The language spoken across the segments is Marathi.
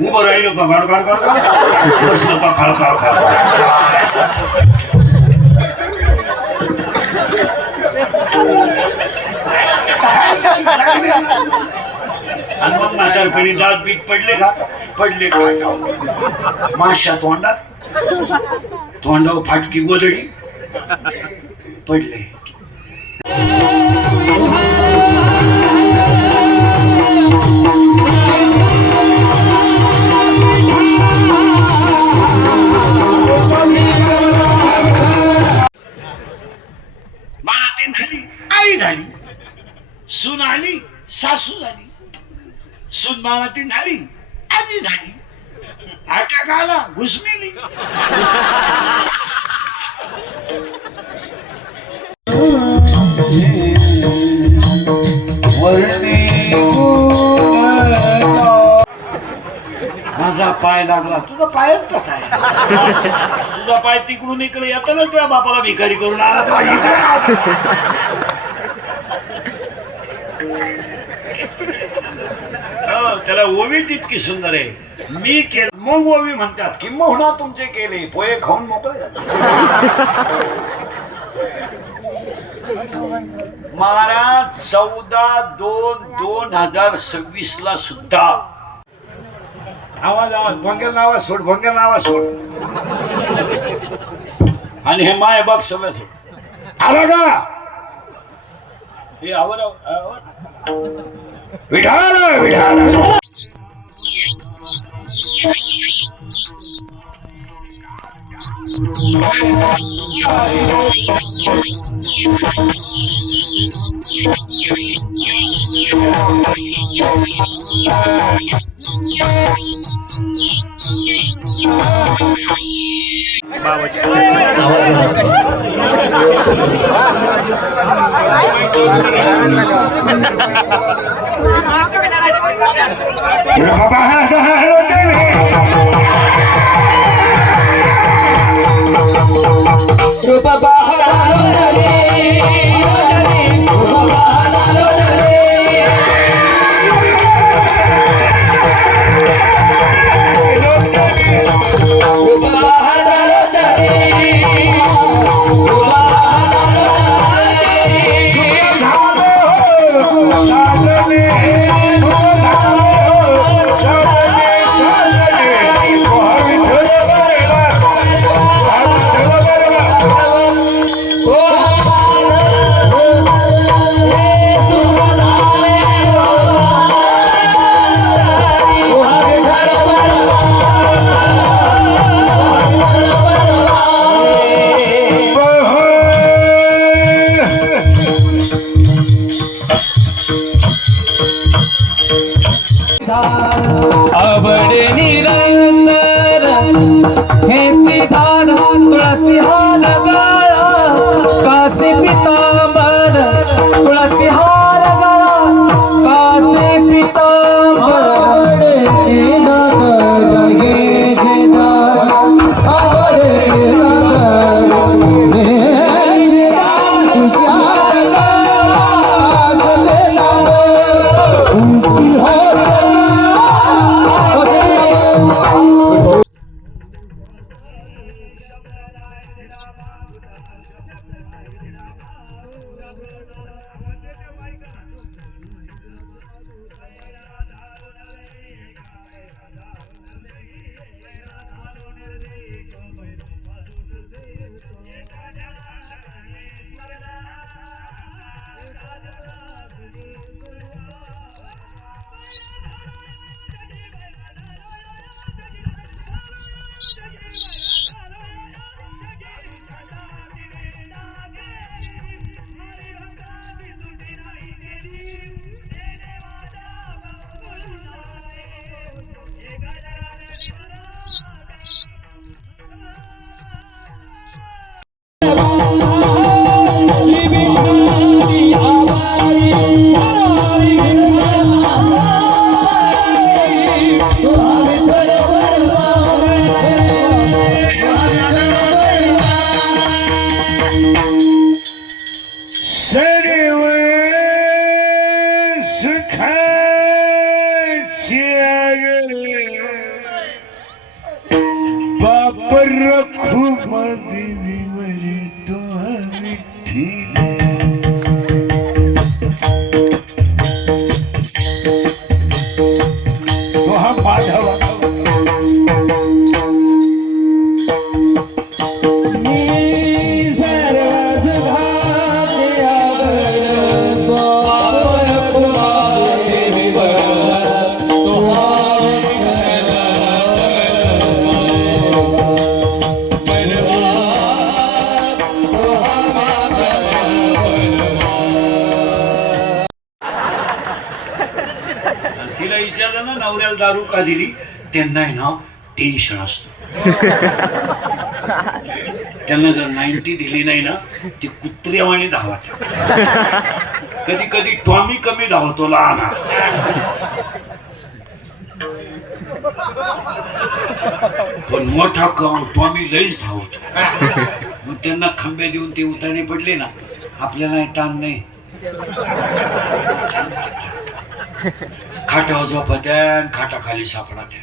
उभं राहिलो का गाड गाड गाड बसलो का खाळ खाळ खाळ आणि मग म्हातारपणी दात बीत पडले का माश्या तोंडात तोंडावर फाटकी गोदडी पडले. माती झाली, आई झाली, सून आली, सासू झाली, सून मामाती झाली, आजी झाली, अटॅक आला, घुसमेली. माझा पाय लागला, तुझा पायच कसा आहे? तुझा पाय तिकडून इकडे येतो ना, तुझ्या बापाला भिकारी करून आला तो इकडे. त्याला ओवी तितकी सुंदर आहे. मी केलं मग ओवी म्हणतात की मोहना तुमचे केले, पोहे खाऊन मोकळे झाले. महाराज 14/2/2026 ला सुद्धा आवाज भंगेल नावा सोड, भंगेल नावा सोड. आणि हे माय बघ सगळं सोड आला का हे आवर विठाल विठाल. आवड निरंतर हेची झाड तुळसी हार गळा कासे पितांबर तुळसी हार गळा कासे पितांबर बापर रखू देवी मरी तो मिठी तो हा माधव तिला विचारलं ना नवऱ्याला दारू का दिली त्यांना आहे ना टेन्शन असतं त्यांना जर 90 दिली नाही ना ती कुत्र्यावाणी धावत कधी कधी टॉमी कमी धावतो लहान पण मोठा टॉमी लईच धावतो मग त्यांना खंबे देऊन ते उताने पडले ना आपल्याला ताण नाही खाटावर झोपत्या खाटाखाली सापडा त्या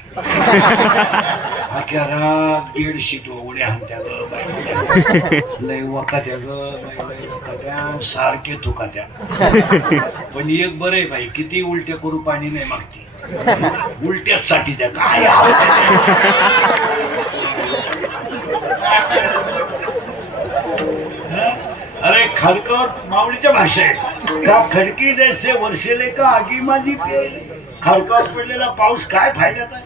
अख्या रात बेडशीट उड्या हाणत्या ग बाई लय वकात्या ग बाई लय वकात्या सारखे थुकात्या पण एक बरं आहे बाई किती उलट्या करू पाणी नाही मागते उलट्याच साठी त्या काय अरे खडकर माऊलीच्या भाषा आहे का खडकी जैसे वर्षेले का आगी माझी पेरली खडकावर पडलेला पाऊस काय फायद्याचा